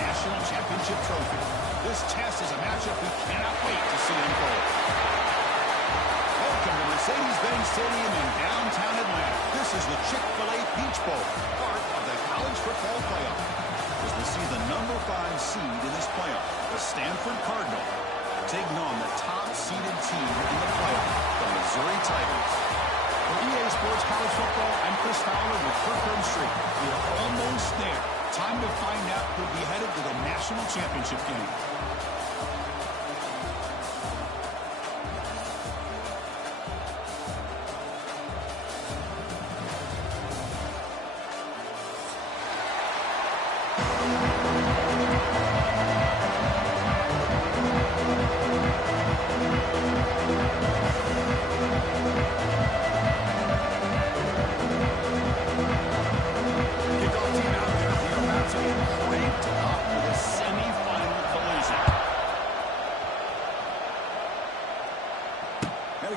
national championship trophy. This test is a matchup we cannot wait to see unfold. Welcome to Mercedes-Benz Stadium in downtown Atlanta. This is the Chick-fil-A Peach Bowl, part of the college football playoff. As we see the number 5 seed in this playoff, the Stanford Cardinal, taking on the top-seeded team in the playoff, the Missouri Tigers. For EA Sports College Football, I'm Chris Fowler with Kirkland Street. We are almost there. Time to find out who'll be headed to the national championship game.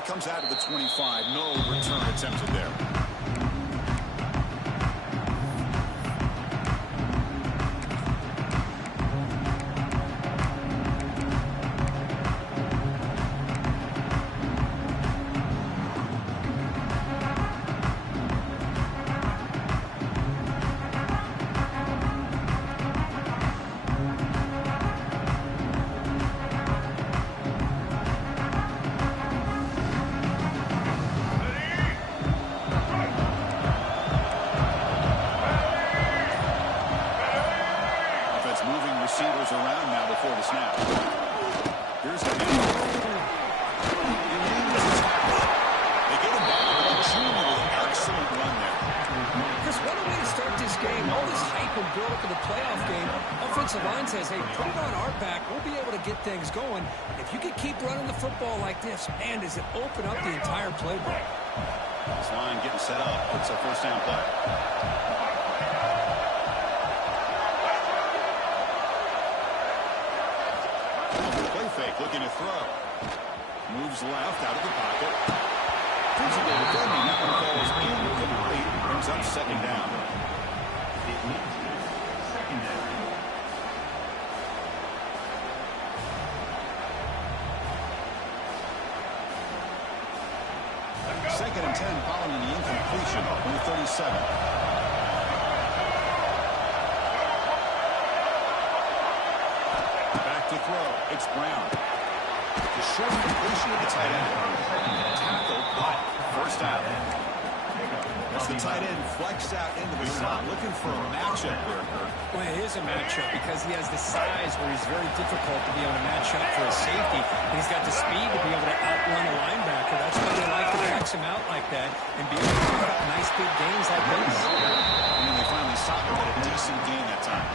Comes out of the 25. No return attempted there. Receivers around now before the snap. Here's the they get him back with a junior with an excellent run there. Chris, what a way to start this game. All this hype and build up for the playoff game. Offensive line says, hey, put it on our back. We'll be able to get things going. If you can keep running the football like this, man, does it open up the entire playbook. This line getting set up. It's a first down play. Fake, looking to throw. Moves left out of the pocket. Physical defending. That one falls incomplete. Brings up second down. Second and 10 following the incompletion on the 37. To throw. It's Brown. The short completion of the tight end. Tackle, but first down. As the tight end flexed out into the slot, looking for a matchup there. Well, it is a matchup because he has the size where he's very difficult to be able to match up for a safety. And he's got the speed to be able to outrun a linebacker. That's why they like to max him out like that and be able to pick up nice big gains like this. And they finally stopped him at a decent gain that time.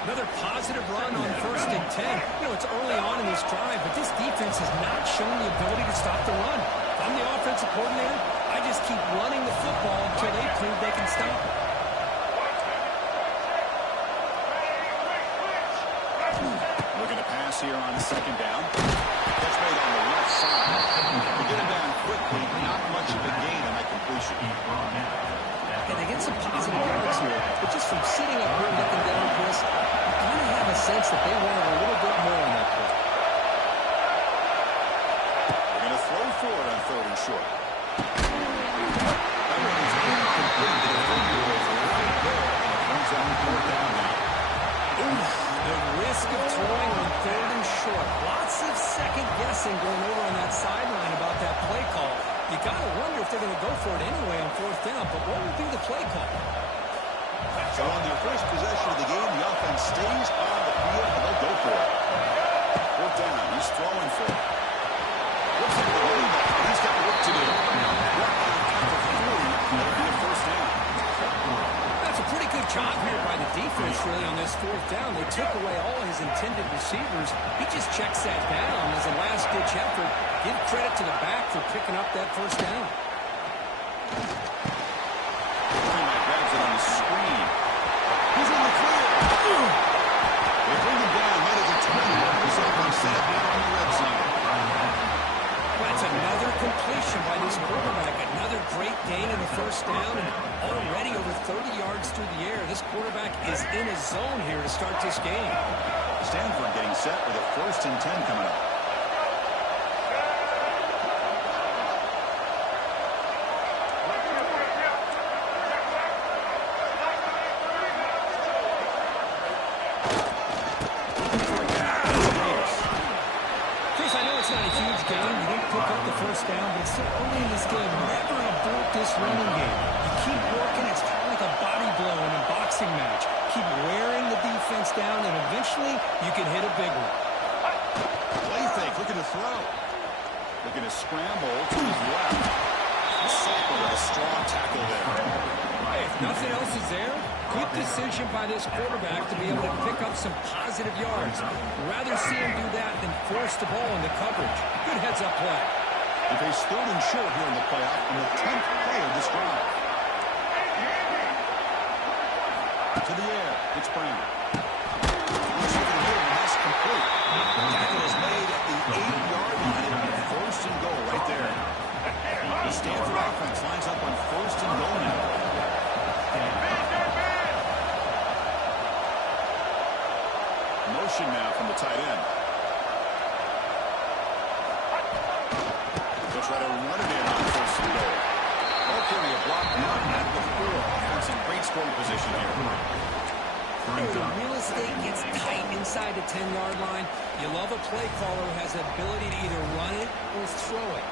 Another positive run on first and 10. You know, it's early on in this drive, but this defense has not shown the ability to stop the run. If I'm the offensive coordinator, I just keep running the football until they prove they can stop it. Looking to pass here on second down. That's made on the left side. To get it down quickly, not much of a gain on that completion. And they get some positive yards here, but just from sitting up here looking down, Chris, I kind of have a sense that they wanted a little bit more on that play. They're going to throw forward on third and short. That one is incomplete. The defender was right there, and it brings down fourth down now. The risk of throwing on third and short. Lots of second guessing going over on that sideline about that play call. You got to wonder if they're going to go for it anyway on fourth down, but what would be the play call? So on their first possession of the game, the offense stays on the field, and they'll go for it. Fourth down, he's throwing for it. Looks like the running back, but he's got work to do. That'll be a first down. That's a pretty good job here by the defense, really, on this fourth down. They took away all his intended receivers. He just checks that down as a last-ditch effort. Give credit to the back for picking up that first down. Grabs it on the screen. He's in the clear. They bring him down, right at the 20. He's up and set it down on the red zone. That's another completion by this quarterback. Another great gain in the first down, and already over 30 yards through the air. This quarterback is in a zone here to start this game. Stanford getting set with a 1st and 10 coming up. Chris, I know it's not a huge game. You didn't pick up the first down, but it's so early in this game. Never abort this running game. You keep working. It's kind of like a body blow in a boxing match. Keep wearing the defense down, and eventually you can hit a big one. Play fake, looking to throw. Looking to scramble to his left. Sacco with a strong tackle there. Hey, if nothing else is there, good decision by this quarterback to be able to pick up some positive yards. Rather see him do that than force the ball into coverage. Good heads-up play. He faced 3rd and short here in the playoff on the 10th play of this drive. To the air, it's Brown. Looks over the middle, and that's complete. The tackle is made at the 8-yard line, and 1st and goal right there. The Stanford offense lines up on 1st and goal now. Motion now from the tight end. They'll try to run it in on 1st and goal. Okay, a block not at the 4. Offense in great scoring position here. The real estate gets tight inside the 10-yard line. You love a play caller who has the ability to either run it or throw it.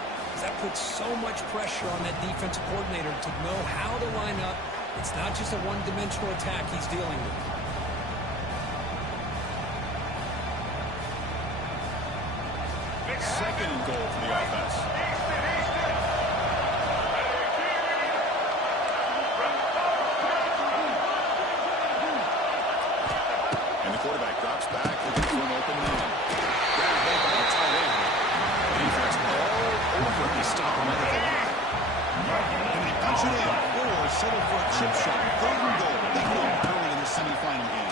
That puts so much pressure on that defensive coordinator to know how to line up. It's not just a one-dimensional attack he's dealing with. 2nd and goal for the offense. And the quarterback drops back, looking for an open man. Grabbed hold by the tight end. The defense all over to stop him at the line. And they punch it in, or settle for a chip shot. 3rd and goal. They go early in the semifinal game.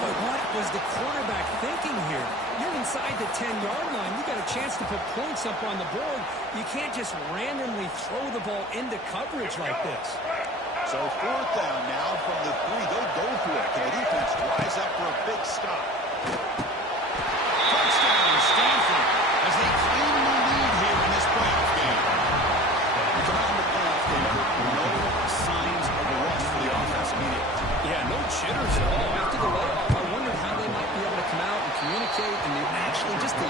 But what was the quarterback thinking here? You're inside the 10-yard line. You got a chance to put points up on the board. You can't just randomly throw the ball into coverage like this. So 4th down now from the 3. They'll go for it. Can the defense rise up for a big stop? Touchdown, Stanford, as they claim the lead here in this playoff game. We come out in the playoff game with no signs of a rust for the offense immediately. Yeah, no jitters at all. After the layoff, I wondered how they might be able to come out and communicate and actually just the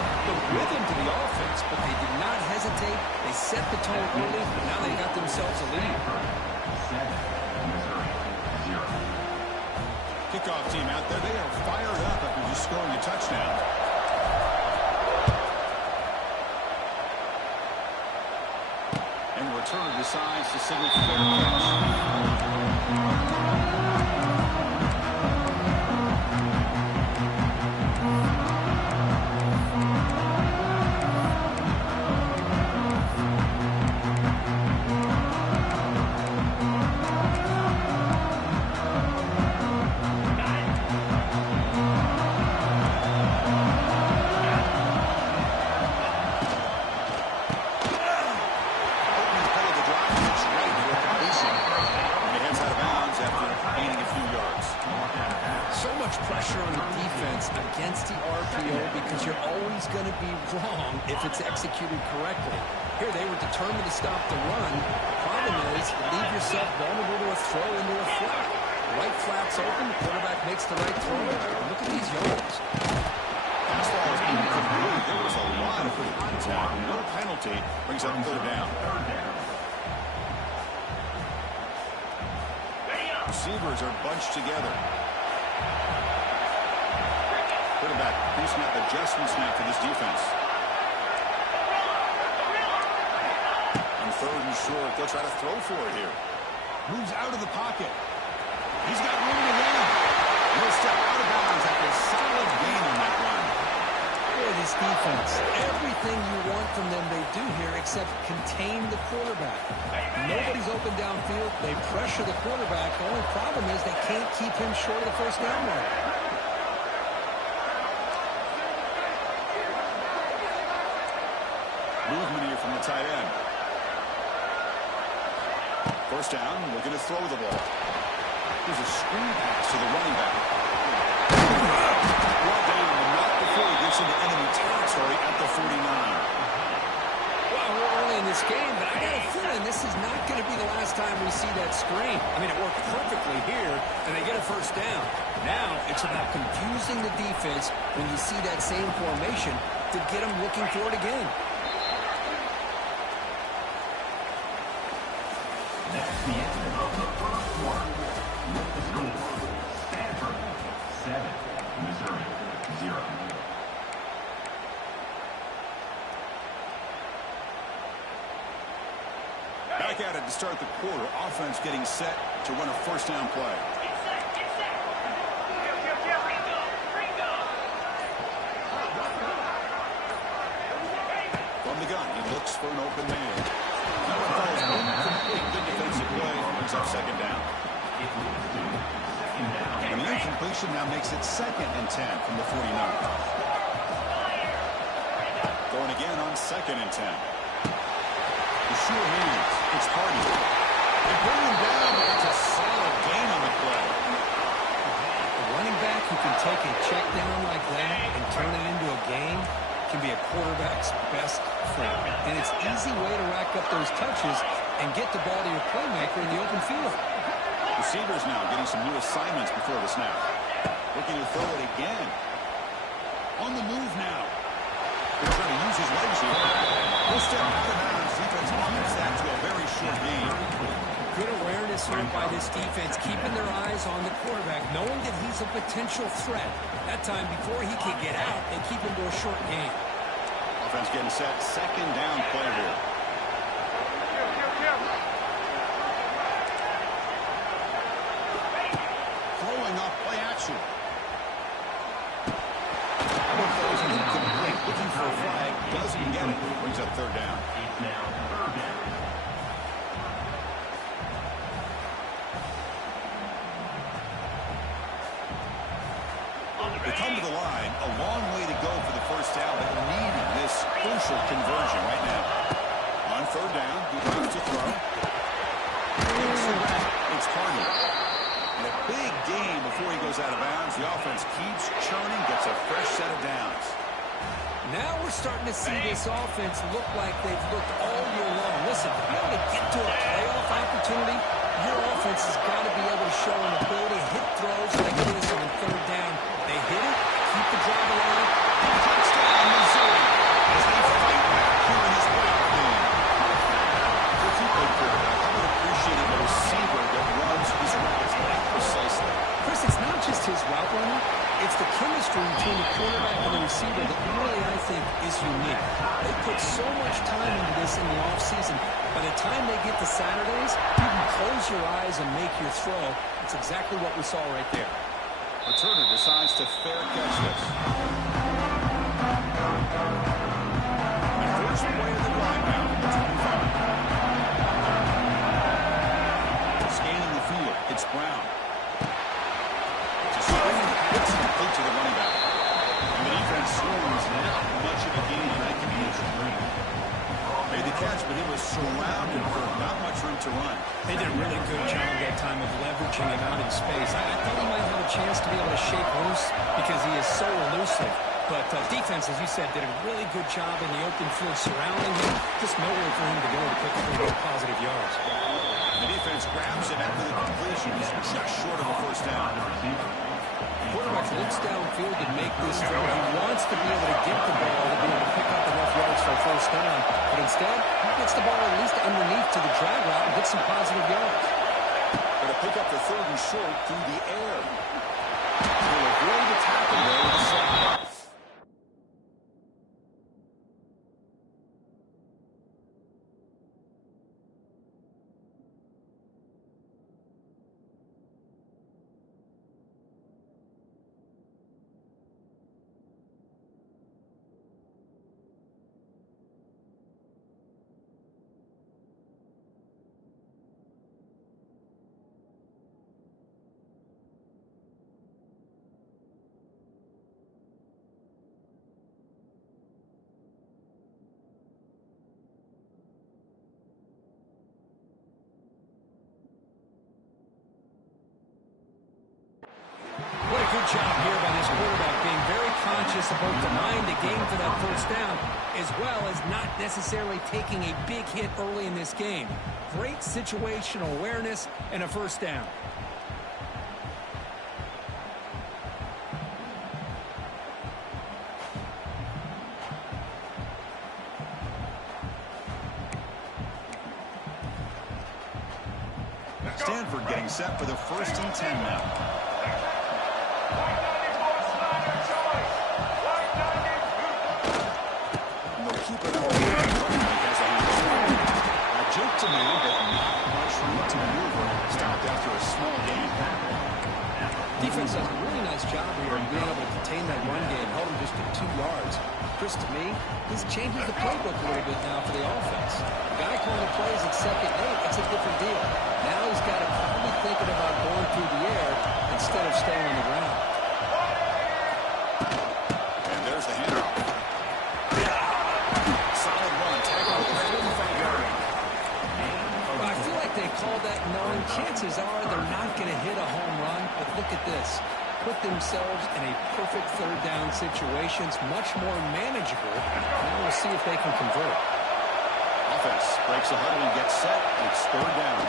rhythm to the offense. But they did not hesitate. They set the tone early, but now they got themselves a lead. Kickoff team out there. They are fired up after just scoring a touchdown. And the returner decides to signal for fair catch. If it's executed correctly. Here they were determined to stop the run. The problem is you leave yourself vulnerable to a throw into a flat. Right flat's open, the quarterback makes the right throw. Look at these yards. Pass ball is incomplete. There was a lot of contact. No penalty. Brings up 3rd down. Receivers are bunched together. Quarterback pre-snap adjustment snap for this defense. 3rd and short. They'll try to throw for it here. Moves out of the pocket. He's got room to run. He'll step out of bounds after a solid gain on that run. Boy, this defense, everything you want from them they do here except contain the quarterback. Nobody's open downfield. They pressure the quarterback. The only problem is they can't keep him short of the 1st down mark. the tight end. First down, looking to throw the ball. Here's a screen pass to the running back. Brought down, but not before he gets into enemy territory at the 49. Well, we're early in this game, but I got a feeling this is not going to be the last time we see that screen. I mean, it worked perfectly here, and they get a first down. Now it's about confusing the defense when you see that same formation to get them looking for it again. That's the end of the first quarter. With the score, Stanford 7, Missouri 0. Back at it to start the quarter. Offense getting set to run a first down play. From the gun, he looks for an open man. That one falls incomplete. Good defensive play. Brings up second down. And the incompletion now makes it 2nd and 10 from the 49. Going again on 2nd and 10. The sure hands. It's Hardy. They bring him down, but it's a solid gain on the play. A running back who can take a check down like that and turn it into a gain can be a quarterback's best friend. And it's an easy way to rack up those touches and get the ball to your playmaker in the open field. Receivers now getting some new assignments before the snap. Looking to throw it again. On the move now. They're trying to use his legs here. He'll step out of bounds. Defense limits that to a very short gain. Good awareness here by this defense, keeping their eyes on the quarterback, knowing that he's a potential threat. That time, before he can get out, they keep him to a short gain. Offense getting set. Second down play here. Throwing off play action. Incomplete. Looking for a flag. Doesn't get it. Brings up third down. They come to the line. A long way to go for the first down, but needing this crucial conversion right now. On third down, he wants to throw. It's Hardy. And a big gain before he goes out of bounds. The offense keeps churning, gets a fresh set of downs. Now we're starting to see this offense look like they've looked all year long. Listen, to be able to get to a playoff opportunity, your offense has got to be able to show an ability to hit throws like this on third down. They hit it, keep the drive alive, and touchdown, Missouri, as they fight back here in this playoff game. If you play quarterback, I would appreciate a receiver that runs his routes that precisely. Chris, it's not just his route running. It's the chemistry between the quarterback and the receiver that really, I think, is unique. They put so much time into this in the offseason. By the time they get to Saturdays, you can close your eyes and make your throw. It's exactly what we saw right there. Returner decides to fair catch this. The first play of the drive now, 25. Scanning the field, it's Brown. It's a screen pass complete to the running back. And the defense swarms not much of a gain on that confusion. Made the catch, but he was surrounded for not much room to run. They did a really good job that time of leveraging him out in space. I thought he might have a chance to be able to shake loose because he is so elusive. But defense, as you said, did a really good job in the open field surrounding him. Just nowhere for him to go to pick up any positive yards. The defense grabs it after the completion. He's just short of a first down. The quarterback looks downfield to make this throw. He wants to be able to get the ball to be able to pick up enough yards for a first down. But instead, he gets the ball at least underneath to the drag route and gets some positive yards. Going to pick up the third and short through the air. He'll avoid the tackle there with a sack. just about to mind a game for that first down, as well as not necessarily taking a big hit early in this game. Great situational awareness and a first down. Stanford getting set for the 1st and 10 now. And they'll keep it up. A joke to me, but not much room to maneuver. Stopped after a small gain. Defense does a really nice job here in being able to contain that run game, held him just to 2 yards. Chris, to me, this changes the playbook a little bit now for the offense. The guy calling the plays at 2nd and 8, it's a different deal. Now he's got to probably thinking about going through the air instead of staying on the ground. And there's the handoff. Solid run. Tackle for 45 yards. Well, I feel like they called that knowing chances are they're not going to hit a home run, but look at this. Put themselves in a perfect 3rd down situation. It's much more manageable. Now we'll see if they can convert. Offense breaks a huddle and gets set. It's 3rd down.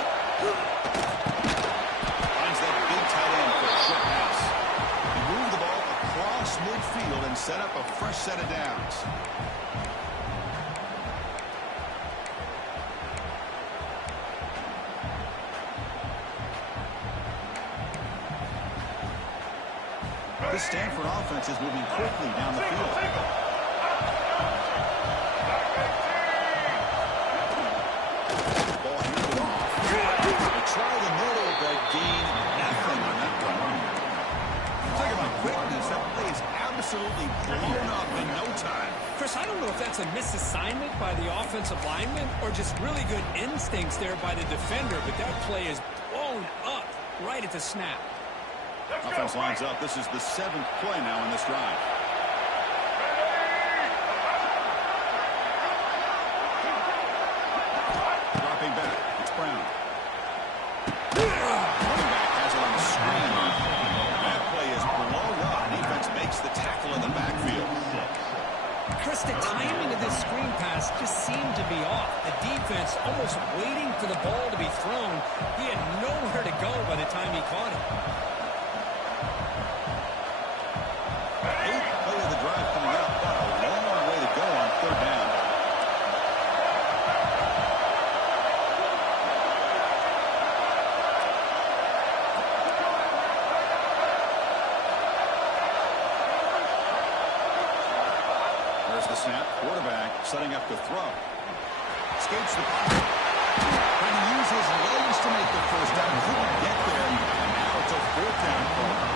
Finds that big tight end for a short pass. He moved the ball across midfield and set up a fresh set of downs. This Stanford offense is moving quickly down the field. Ball handed off. They try the middle, but gain nothing on that one. Talk about quickness. That play is absolutely blown up in no time. Chris, I don't know if that's a misassignment by the offensive lineman or just really good instincts there by the defender, but that play is blown up right at the snap. Offense lines up. This is the 7th play now in this drive. Dropping back. It's Brown. Running back has it on the screen. That play is blown up. Defense makes the tackle in the backfield. Chris, the timing of this screen pass just seemed to be off. The defense almost waiting for the ball to be thrown. He had nowhere to go by the time he caught it. 8th play of the drive coming up, but a long way to go on 3rd down. There's the snap. Quarterback setting up to throw. Escapes the pocket. Trying to use his legs to make the first down. Couldn't get there, and now it's a 4th down play.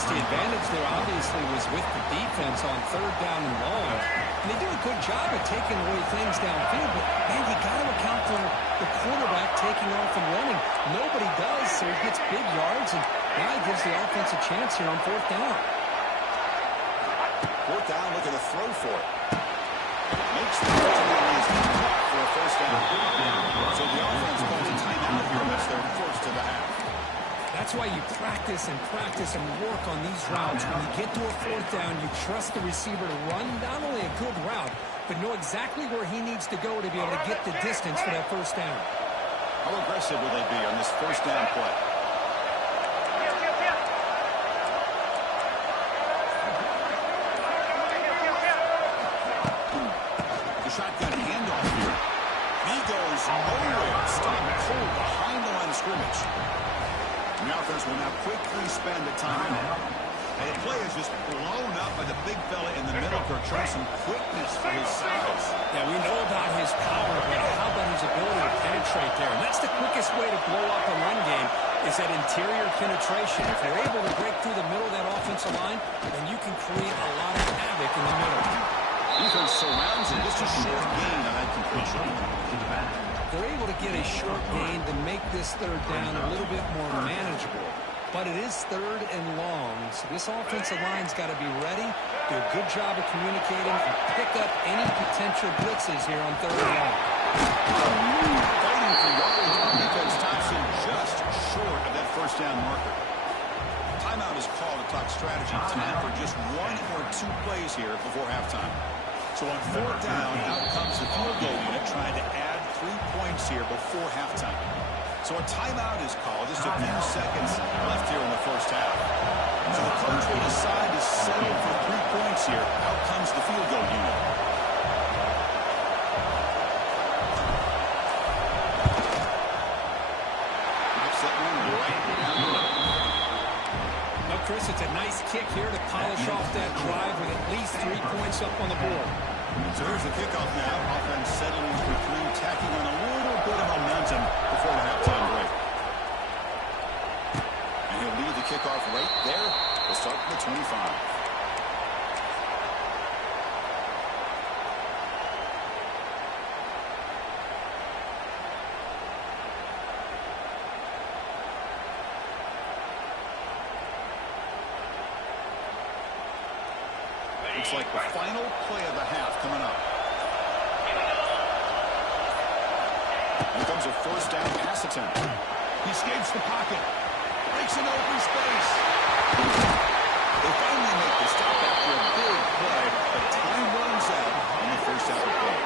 The advantage there obviously was with the defense on 3rd down and long. And they do a good job of taking away things downfield, but man, you got to account for the quarterback taking off and running. Nobody does, so he gets big yards, and now he gives the offense a chance here on 4th down. 4th down, look at the throw for it. Makes the opportunity for a first down. So the offense calls a timeout here. That's their first of the half. That's why you practice and practice and work on these routes. When you get to a 4th down, you trust the receiver to run not only a good route, but know exactly where he needs to go to be able to get the distance for that first down. How aggressive will they be on this first down play? The shotgun handoff here. He goes nowhere. Stopped cold behind the line of scrimmage. And the offense will now quickly spend a timeout. And the play is just blown up by the big fella in the middle. Kirk showing some quickness for his size. Yeah, we know about his power, but how about his ability to penetrate there? And that's the quickest way to blow up a run game is that interior penetration. If you're able to break through the middle of that offensive line, then you can create a lot of havoc in the middle. Defense surrounds him. Just a short gain on that completion. They're able to get a short gain to make this 3rd down a little bit more manageable. But it is 3rd and long, so this offensive line's got to be ready, do a good job of communicating, and pick up any potential blitzes here on 3rd and long. Fighting for yardage, defense stops him just short of that first down marker. Timeout is called to talk strategy. Time for just one more 2 plays here before halftime. So on 4th down, out comes the field goal unit trying to add 3 points here before halftime. So a timeout is called, just a few seconds left here in the first half. So the coach will decide to settle for 3 points here. Out comes the field goal unit. Knocks that one right down the middle. Well, Chris, it's a nice kick here to polish off that drive with at least 3 points up on the board. So here's the kickoff now. Offense settling for 3, tacking on a little bit of momentum before the halftime break. And he'll lead the kickoff right there. We'll start from the 25. Looks like the final play of the half coming up. Here comes a 1st down pass attempt. He escapes the pocket. Breaks into open space. They finally make the stop after a big play, but time runs out on the first half of play.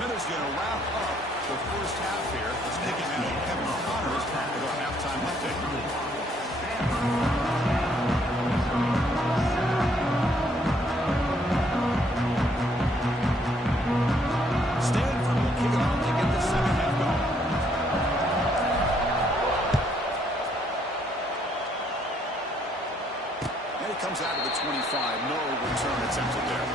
Miller's going to wrap up the first half here. Let's kick it out to Kevin Connors with our halftime update. Stanford will kick it off to get the second half going. And it comes out of the 25. No return attempted there.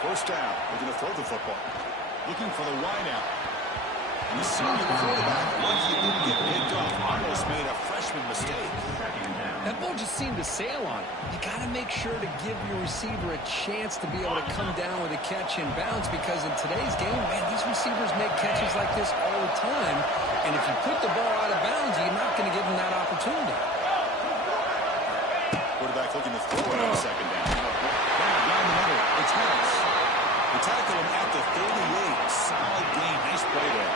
First down. We're going to throw the football. Looking for the wideout. And the senior quarterback, once he didn't get picked off, almost made a freshman mistake. That ball just seemed to sail on it. You got to make sure to give your receiver a chance to be able to come down with a catch in bounds, because in today's game, man, these receivers make catches like this all the time. And if you put the ball out of bounds, you're not going to give them that opportunity. Quarterback looking to throw it on second down. Down the middle. It's Harris. They tackle him at the 38. Solid game. Nice play there.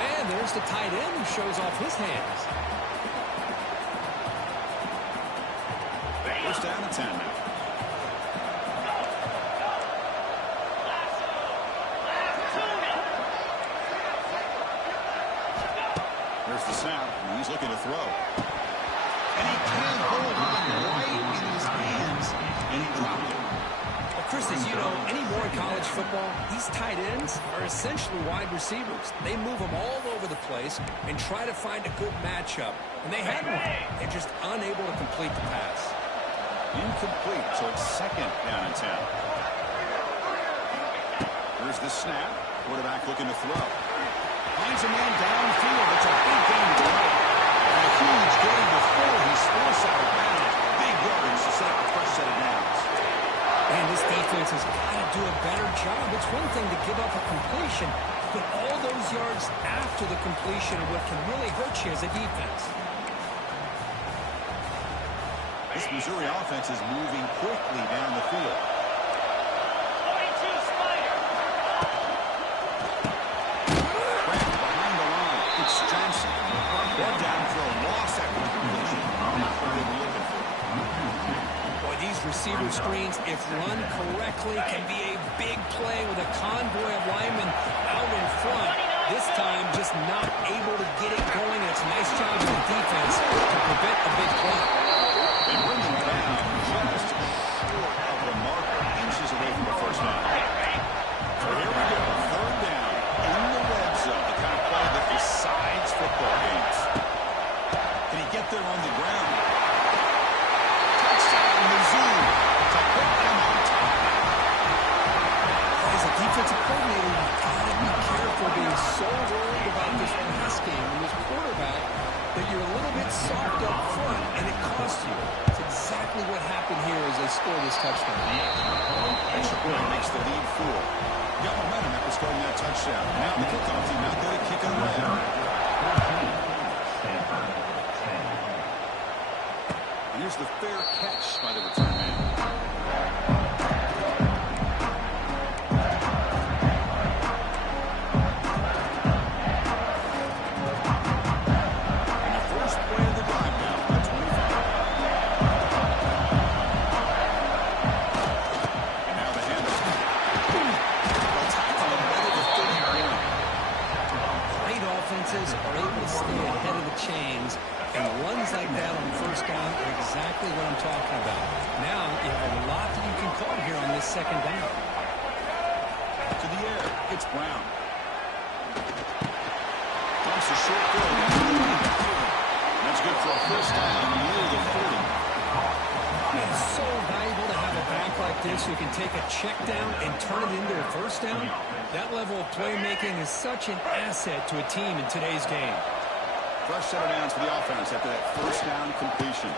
And there's the tight end who shows off his hands. First down and 10 now. There's the snap. He's looking to throw. And he can't hold on right in his hands. And he dropped it. Well, Chris, as you know, anymore in college football, these tight ends are essentially wide receivers. They move them all over the place and try to find a good matchup. And they had one. They're just unable to complete the pass. Incomplete, so it's second down and 10. Here's the snap. Quarterback looking to throw. Finds a man downfield. It's a big game to right. And a huge gain before he's forced out of bounds. Big yardage to set up a fresh set of downs. And this defense has got to do a better job. It's one thing to give up a completion, but all those yards after the completion are what can really hurt you as a defense. This Missouri offense is moving quickly down the field. Grant behind the line. It's Johnson. That down throw. Lost that completion. Not what they were looking for. Boy, these receiver screens, if run correctly, can be a big play with a convoy of linemen out in front. This time, just not able to get it going. It's a nice job of the defense to prevent a big play. They bring him down just short of the marker, inches away from the first down. So here we go, third down in the red zone, the kind of play that decides football games. Can he get there on the ground? Touchdown, Mizzou, to put them on top. As a defensive coordinator, you've got to be careful being so worried about this pass game and this quarterback that you're a little bit soft up front, and it costs you. It's exactly what happened here as they score this touchdown. Extra point makes the lead 4. Got momentum after scoring that touchdown. Now the kickoff team out there to kick it away. Here's the fair catch by the return man. And the first play of the drive now at 25. And now the handoff. A tackle embedded to 31. Great offenses are able to stay ahead of the chains. And runs like that on first down are exactly what I'm talking about. Now you have a lot that you can call here on this second down. To the air, it's Brown. Dumps a short throw down to the running back. That's good for a first down near the 40. It's so valuable to have a back like this who can take a check down and turn it into a first down. That level of playmaking is such an asset to a team in today's game. Fresh set of downs for the offense after that first down completion.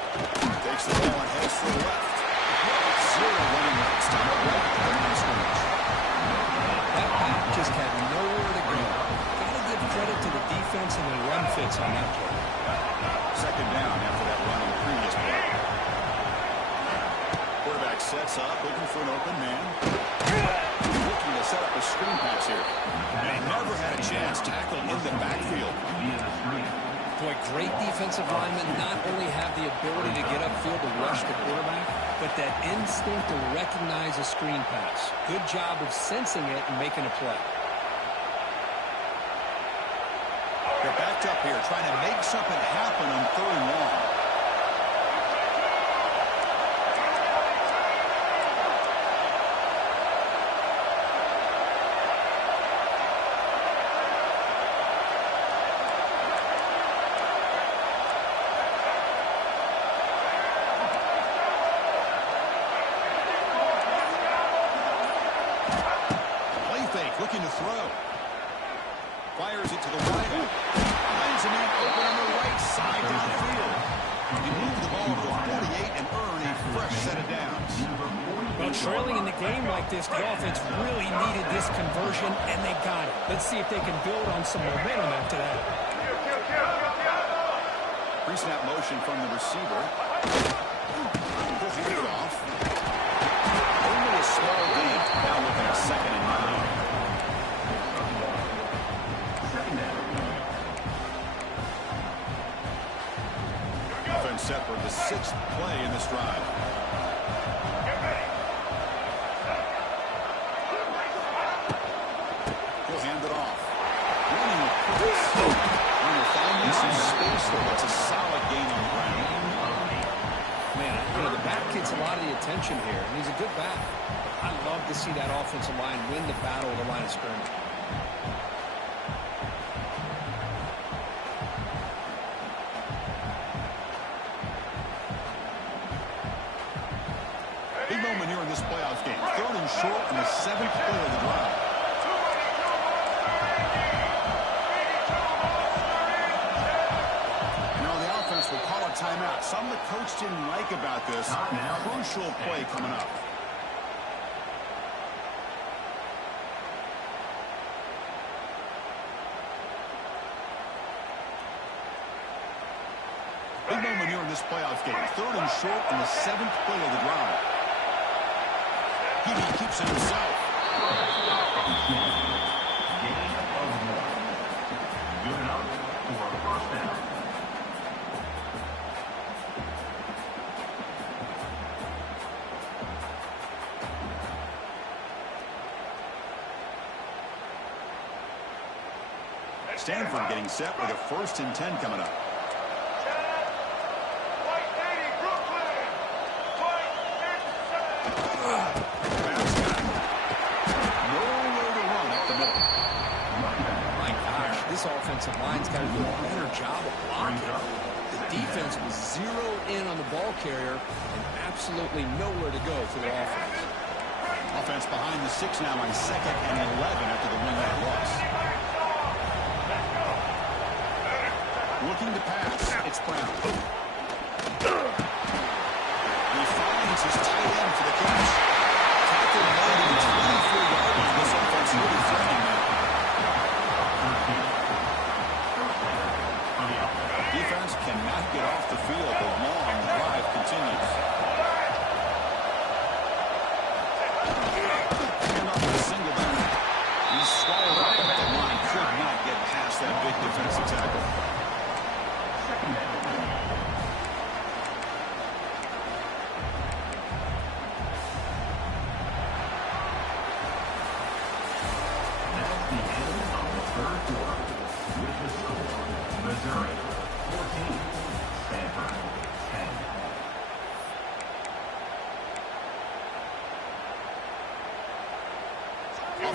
Takes the ball and heads to the left. Zero running routes to the right at the line of scrimmage. That back just had nowhere to go. Got to give credit to the defense and the run fits on that play. Second down after that run on the previous play. Quarterback sets up, looking for an open man. Looking to set up a screen pass here. And he never had a chance tackled in the backfield. Boy, great defensive linemen not only have the ability to get upfield to rush the quarterback, but that instinct to recognize a screen pass. Good job of sensing it and making a play. They're backed up here, trying to make something happen on 3rd and 1. Looking to throw. Fires it to the right. Finds a man open on the right side downfield. He moved the ball to the 48 and earn a fresh set of downs. Well, trailing in the game like this, the offense really needed this conversion, and they got it. Let's see if they can build on some momentum after that. Pre-snap motion from the receiver. Pull it off. Only a small gain. Now looking at 2nd and 9. Set for the 6th play in this drive. He'll hand it off. Running with pace. And we're finding some space there. That's a solid gain on the ground. Man, the back gets a lot of the attention here, and he's a good back. I love to see that offensive line win the battle at the line of scrimmage. This playoff game. 3rd and short in the 7th play of the drive. And now the offense will call a timeout. Something the coach didn't like about this. Crucial play coming up. Big moment here in this playoff game. 3rd and short in the 7th play of the drive. He keeps it himself. Good enough for a first down. Stanford getting set with a 1st and 10 coming up. This offensive line's got to do a better job of blocking. The defense was zeroed in on the ball carrier and absolutely nowhere to go for their offense. Offense behind the 6 now on 2nd and 11 after the win that loss. Looking to pass. It's Brown. And he finds his tight end for the catch. Tackled down to 24 yards. This offense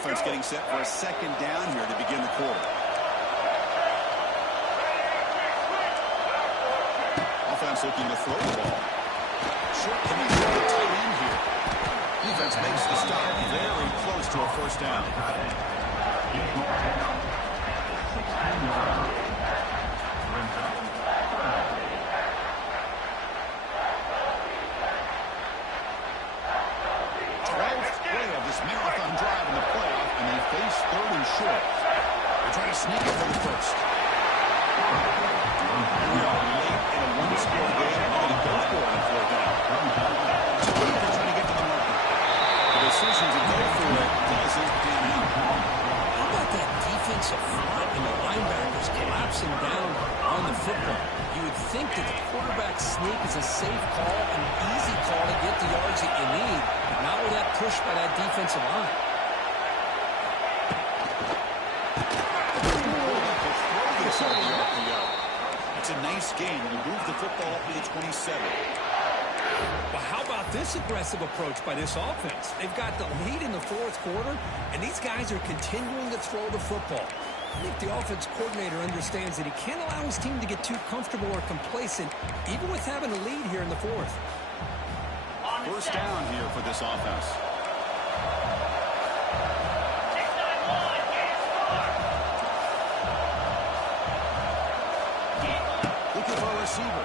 offense getting set for a second down here to begin the quarter. Offense looking to throw the ball. Short connection to the tight end here. Defense makes the stop very close to a first down. Marathon drive in the playoff, and they face third and short. They're trying to sneak it for the first. We are late in a one-score game, and they're going to go for it on fourth down. They're trying to get to the marker. The decision to go for it doesn't pan out. How about that defensive front and the linebackers collapsing down on the football? You would think that the quarterback sneak is a safe call, an easy call to get the yards that you need, but not with that push by that defensive line. It's a nice game. You move the football up to the 27. Well, how about this aggressive approach by this offense? They've got the lead in the fourth quarter, and these guys are continuing to throw the football. I think the offense coordinator understands that he can't allow his team to get too comfortable or complacent, even with having a lead here in the fourth. First down here for this offense. Looking for a receiver.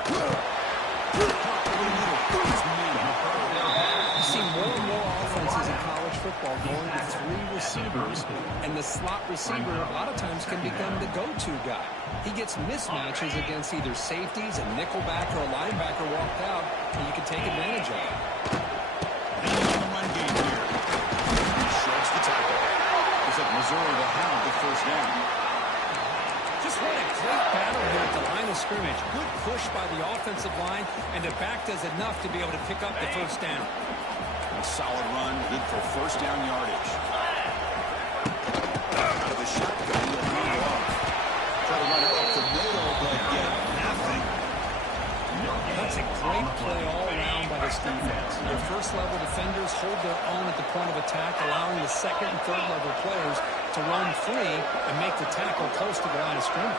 You see more and more offenses in college football going with three receivers, and the slot receiver a lot of times can become the go-to guy. He gets mismatches against either safeties, a nickelback, or a linebacker walked out, and you can take advantage of it. The run game here. He shreds the tackle. Looks like Missouri will have the first down. Just what a great battle here at the line of scrimmage. Good push by the offensive line, and the back does enough to be able to pick up the first down. A solid run, good for first down yardage. Out of the shotgun, he'll move it off. Try to run it up the middle, but get nothing. That's a great play all around by this defense. Their first-level defenders hold their own at the point of attack, allowing the second and third-level players to roam free and make the tackle close to the line of scrimmage.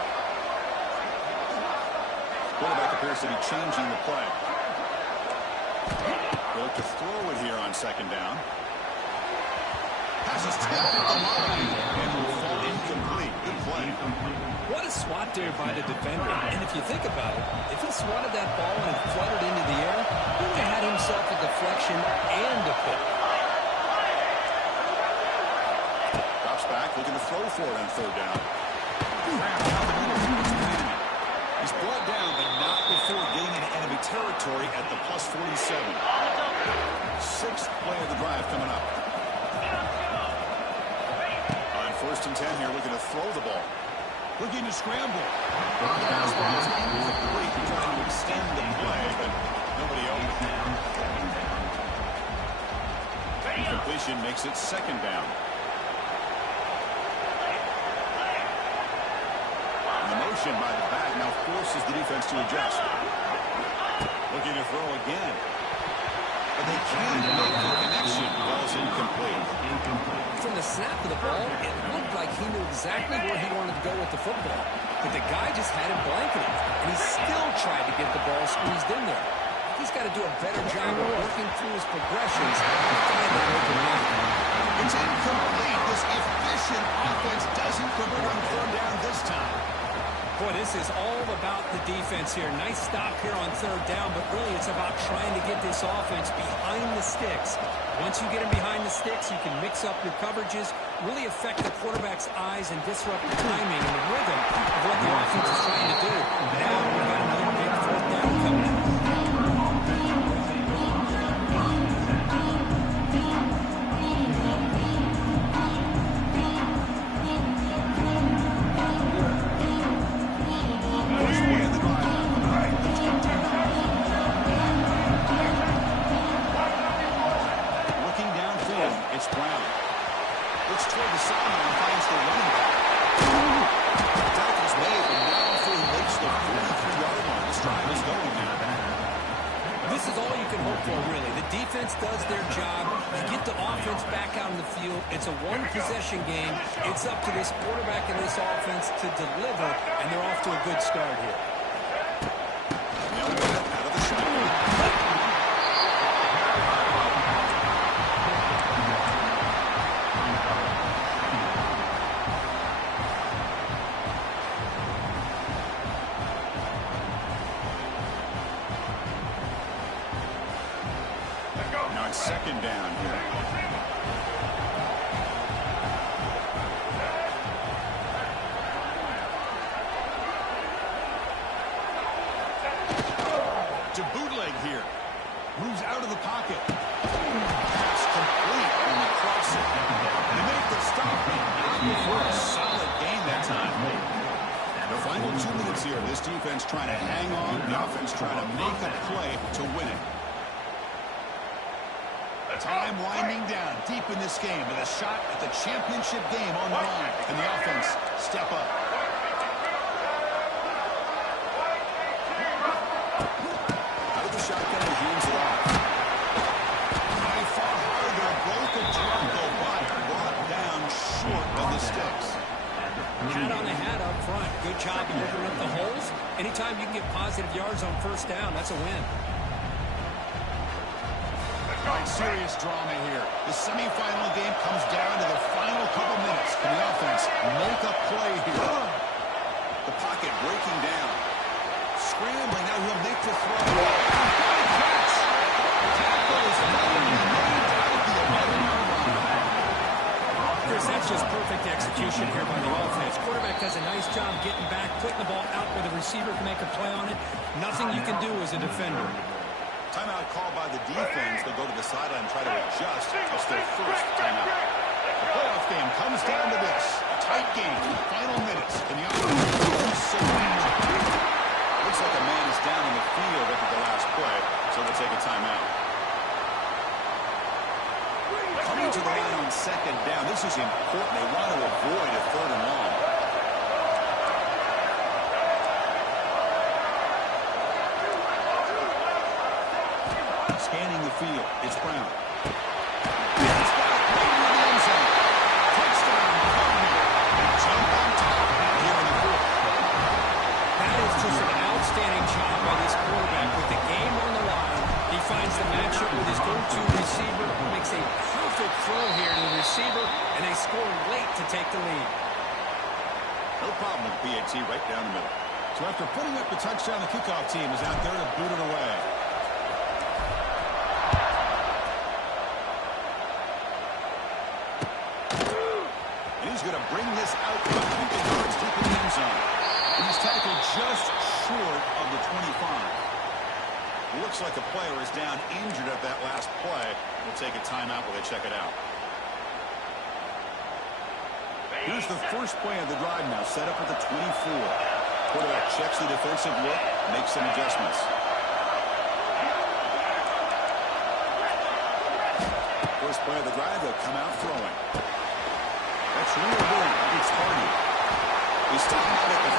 Quarterback appears to be changing the play. They'll look to throw it here on second down. Pass is tapped at the line and will fall incomplete. Good play. What a swat there by the defender. And if you think about it, if he swatted that ball and it fluttered into the air, he would have had himself a deflection and a pick. Drops back, looking to throw for it on third down. He's brought down, but not before getting into enemy territory at the plus 47. Sixth play of the drive coming up. On first and 10 here, looking to throw the ball. Looking to scramble. Trying to extend the play, but nobody open. Completion makes it second down. The motion by the back now forces the defense to adjust. Looking to throw again. But they can't make the connection. Ball's incomplete. From the snap of the ball, it looked like he knew exactly where he wanted to go with the football. But the guy just had him blanketed, and he still tried to get the ball squeezed in there. He's got to do a better job of working through his progressions to find that open man. It's incomplete. This efficient offense doesn't convert on third down this time. Boy, this is all about the defense here. Nice stop here on third down, but really it's about trying to get this offense behind the sticks. Once you get them behind the sticks, you can mix up your coverages, really affect the quarterback's eyes and disrupt the timing and the rhythm of what the offense is trying to do. Now we've got another big fourth down coming up. Tackle's made, but now before he makes the 43-yard line, this drive is going now. this is all you can hope for, really. The defense does their job. You get the offense back out in the field. It's a one-possession game. It's up to this quarterback and this offense to deliver, and they're off to a good start here. Out of the shotgun. Now it's second down here. To bootleg here. Moves out of the pocket. Pass complete on the crossing. They make the stop. For a solid gain that time. The final 2 minutes here. This defense trying to hang on. The offense trying to make a play to win it. Time winding down deep in this game with a shot at the championship game on the line. And the offense step up. Out of the shotgun and hands it off. They fought harder, broke a tackle, but brought down short of the sticks. Hat on the hat up front. Good job of opening up the holes. Anytime you can get positive yards on first down, that's a win. Serious drama here. The semifinal game comes down to the final couple minutes. Can the offense make a play here? The pocket breaking down. Scrambling. Now he'll make the throw. Good catch. Tackle is finally made out of the 11-yard line. Chris, that's just perfect execution here by the offense. Quarterback does a nice job getting back, putting the ball out where the receiver can make a play on it. Nothing you can do as a defender. Timeout called by the defense. They'll go to the sideline and try to adjust. It's their first timeout. The playoff game comes down to this. Tight game. Final minutes. And the offense looks like a man is down in the field after the last play, so they'll take a timeout. Coming to the line on second down. This is important. They want to avoid a third and long. Scanning the field. It's Brown. It's got it right in the end zone. Touchdown, Cardinal. Jump on top here in the fourth. That is just an outstanding job by this quarterback. With the game on the line, he finds the matchup with his go-to receiver, makes a perfect throw here to the receiver, and they score late to take the lead. No problem with PAT right down the middle. So after putting up the touchdown, the kickoff team is out there to boot it away. He's going to bring this out about 20 yards deep in the end zone. And he's tackled just short of the 25. Looks like a player is down injured at that last play. We'll take a timeout while they check it out. Here's the first play of the drive now, set up at the 24. Quarterback checks the defensive look, makes some adjustments. First play of the drive, they'll come out throwing. That's real good. It's Hardy. He's taking out at the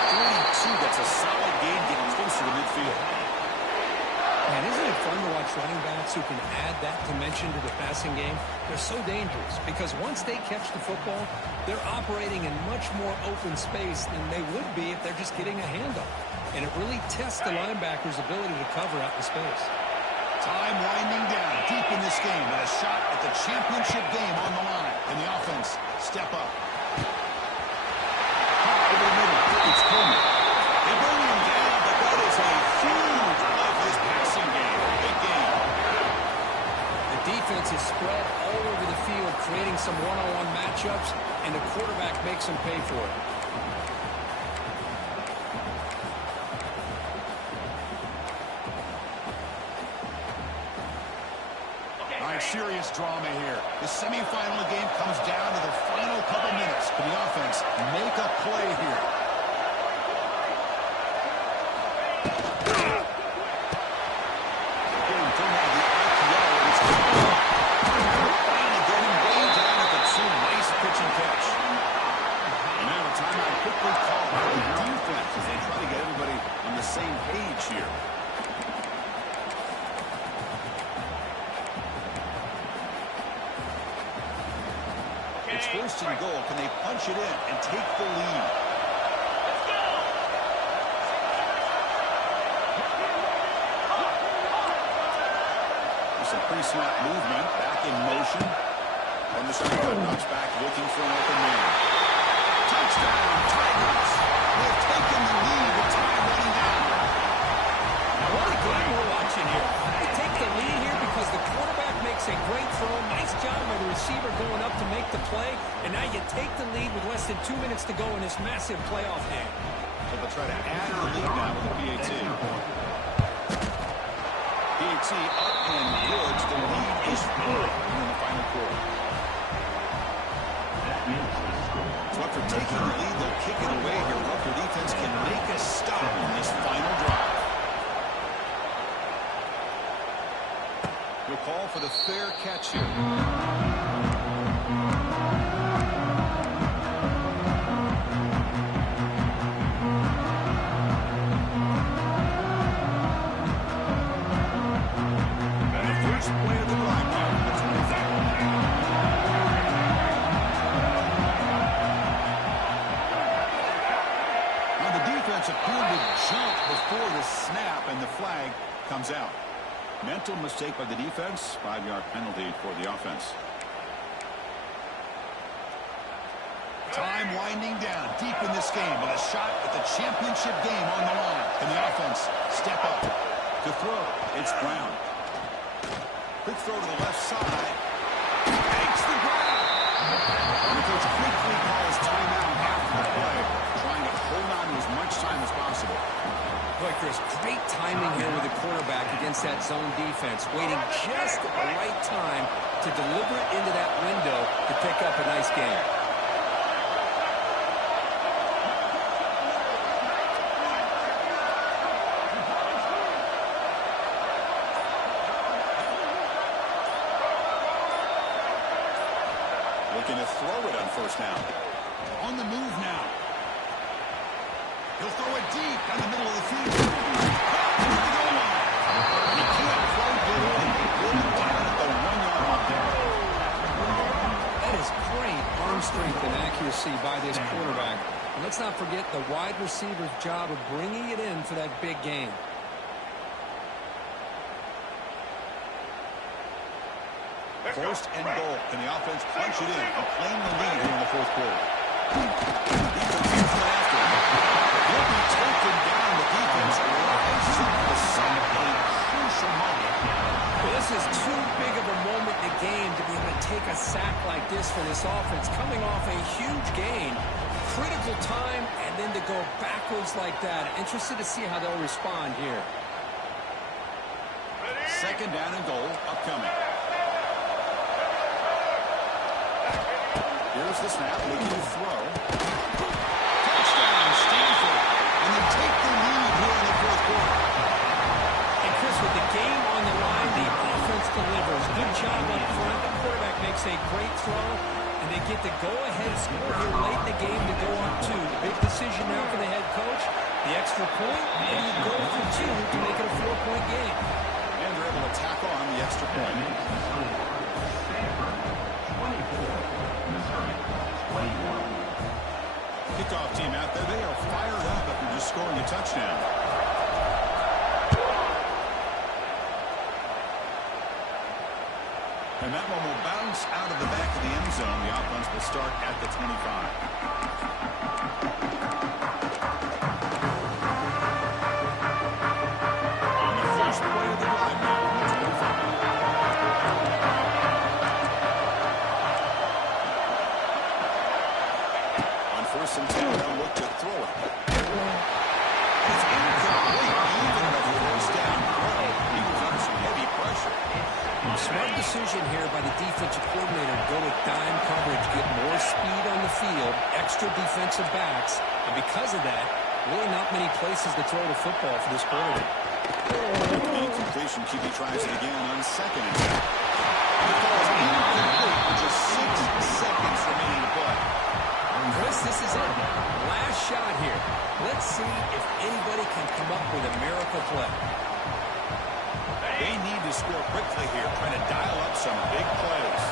42. That's a solid gain, getting closer to midfield. Man, isn't it fun to watch running backs who can add that dimension to the passing game? They're so dangerous because once they catch the football, they're operating in much more open space than they would be if they're just getting a handoff. And it really tests the linebacker's ability to cover out the space. Time winding down deep in this game with a shot at the championship game on the line. And the offense step up. Over the middle, it's Coleman. They bring him down, but that is a huge of his passing game. Big game. The defense is spread all over the field, creating some one-on-one matchups, and the quarterback makes them pay for it. Serious drama here. The semifinal game comes down to the final couple minutes. Can the offense make a play here? Getting thrown out of the IPO. It's finally getting way down at the 2. Nice pitch and catch. And now a timeout quickly called by the defense as they try to get everybody on the same page here. It's first and goal. Can they punch it in and take the lead? Some pre-snap movement, back in motion. From the shotgun, knocks back, looking for an open man. Touchdown, Tigers! They've taken the lead with time running down. Now, what a game we're watching here. They take the lead here because the quarterback makes a great throw. Nice job by the receiver going up to make the play. And now you take the lead with less than 2 minutes to go in this massive playoff game. So they'll try to add to the lead now with the PAT. PAT up and good. The lead is 4 in the final quarter. So after taking the lead, they'll kick it away here. Hope their defense can make a stop on this final drive. We'll call for the fair catch here. Appeared to jump before the snap, and the flag comes out. Mental mistake by the defense, 5-yard penalty for the offense. Time winding down deep in this game with a shot at the championship game on the line. And the offense step up to throw. It's Brown. Quick throw to the left side. Takes the ground. And the coach quickly calls timeout after the play, trying to hold on to as much time as possible. Boy, Chris, great timing here with the quarterback against that zone defense, waiting just at the right time to deliver it into that window to pick up a nice game. Looking to throw it on first down. On the move now. He'll throw it deep down the middle of the field. He can't quite get in. He put it down at the 1-yard line. That is great arm strength and accuracy by this quarterback. And let's not forget the wide receiver's job of bringing it in for that big game. First and goal. Can the offense punch it in and claim the lead here in the fourth quarter? Defense is after him. He'll be taken down. The defense rises up to some a crucial moment. Well, this is too big of a moment in the game to be able to take a sack like this for this offense. Coming off a huge gain, critical time, and then to go backwards like that. Interested to see how they'll respond here. Second down and goal upcoming. Here's the snap, looking to throw. Touchdown, Stanford. And they take the lead here in the fourth quarter. And Chris, with the game on the line, the offense delivers. Good job up front. The quarterback makes a great throw, and they get the go-ahead score here late in the game to go up 2. The big decision now for the head coach, the extra point, and you go for 2 to make it a 4-point game. And they're able to tack on the extra point. Kickoff team out there, they are fired up after just scoring a touchdown. And that one will bounce out of the back of the end zone. The offense will start at the 25. On the first play of the drive now, the 25. First and 10, they'll look to throw it. It's incomplete, even at a first down throw. He was under some heavy pressure. Smart decision here by the defensive coordinator to go with dime coverage, get more speed on the field, extra defensive backs, and because of that, really not many places to throw the football for this quarterback. Incompletion, QB tries it again on second and 10. The ball is incomplete with just 6 seconds remaining to play. Chris, this is it. Last shot here. Let's see if anybody can come up with a miracle play. They need to score quickly here, trying to dial up some big plays.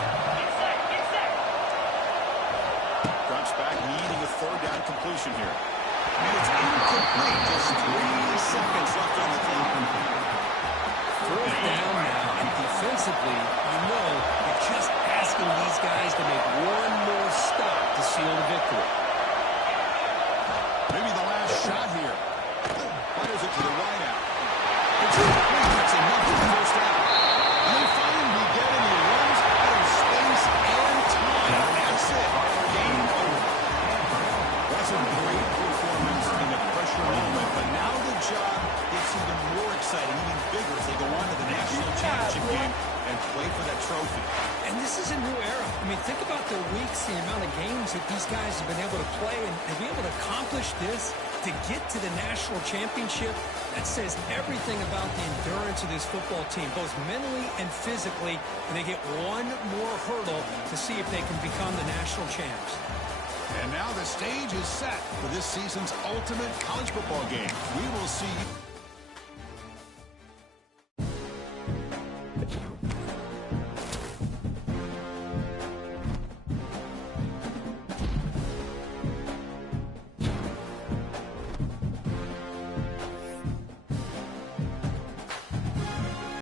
punchback, needing a third down completion here. And it's incomplete. Just 3 seconds left on the clock. Fourth down now, and defensively, you know, you're just asking these guys to make one more stop to seal the victory. Maybe the last shot here. Fires it to the right out. It's incomplete. That's enough for the first down. And they finally get him. He runs out of space and time. That's it. Game over. That's a great performance in the pressure moment. But now the job gets even more exciting, even bigger as they go on to the national championship game and play for that trophy. And this is a new era. I mean, think about the weeks, the amount of games that these guys have been able to play, and to be able to accomplish this, to get to the national championship, that says everything about the endurance of this football team, both mentally and physically, and they get one more hurdle to see if they can become the national champs. And now the stage is set for this season's ultimate college football game. We will see